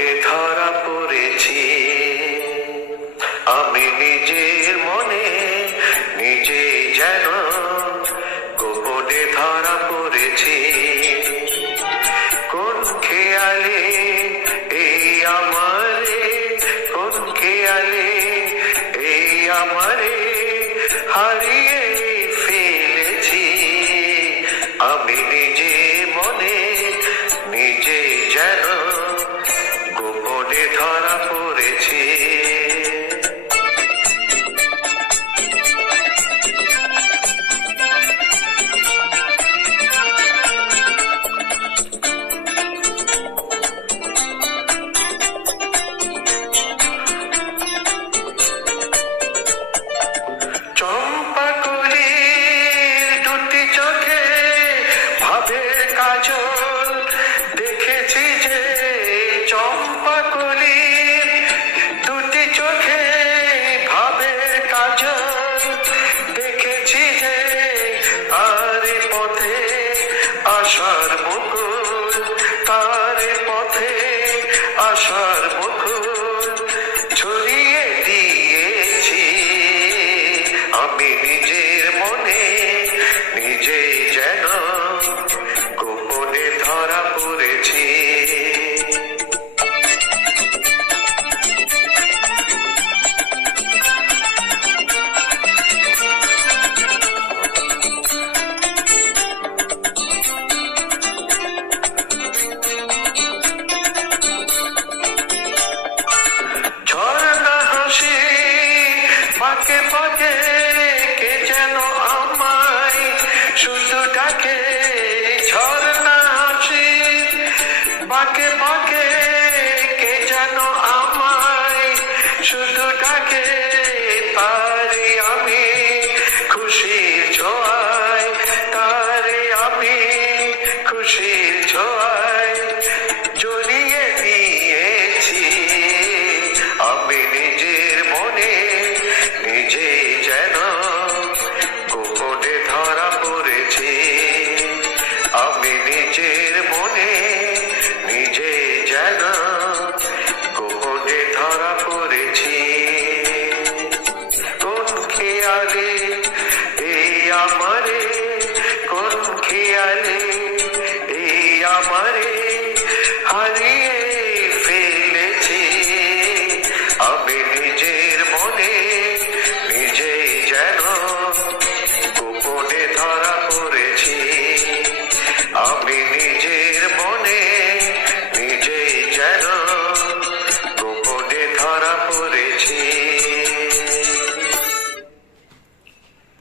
গোপনে ধরা পড়েছি আমি নিজের মনে নিজে যেন গোপনে ধরা পড়েছি কোন খেয়ালে এই আমারে কোন খেয়ালে এই আমারে হারিয়ে ফেলেছি আমি নিজে মনে নিজে যেন গোপনে ধরা পড়েছি কাজল দেখেছি যে চম্পাকলির দুটি চোখে ভাবের কাজল দেখেছি যে তার পথে আশার মুকুল তার পথে আশার মুকুল ছড়িয়ে দিয়েছি আমি নিজের মনে নিজে যেন গোপনে ধরা পড়েছি ঝর্ণা হাসি পাকে পাকে কে যেন আমায় শুধু ডাকে ঝর্ণা হাসি পাকে পাকে কে যেন আমায় শুধু ডাকে তারে আমি খুশির ছোঁয়ায় তারে আমি খুশির ছোঁয়ায় জড়িয়ে নিয়েছি আমি নিজের মনে নিজে যেন গোপনে ধরা পড়েছি আমি নিজের মনে নিজে যেন গোপনে ধরা পড়েছি কোন খেয়ালে এই আমারে কোন খেয়ালে এই আমারে হারিয়ে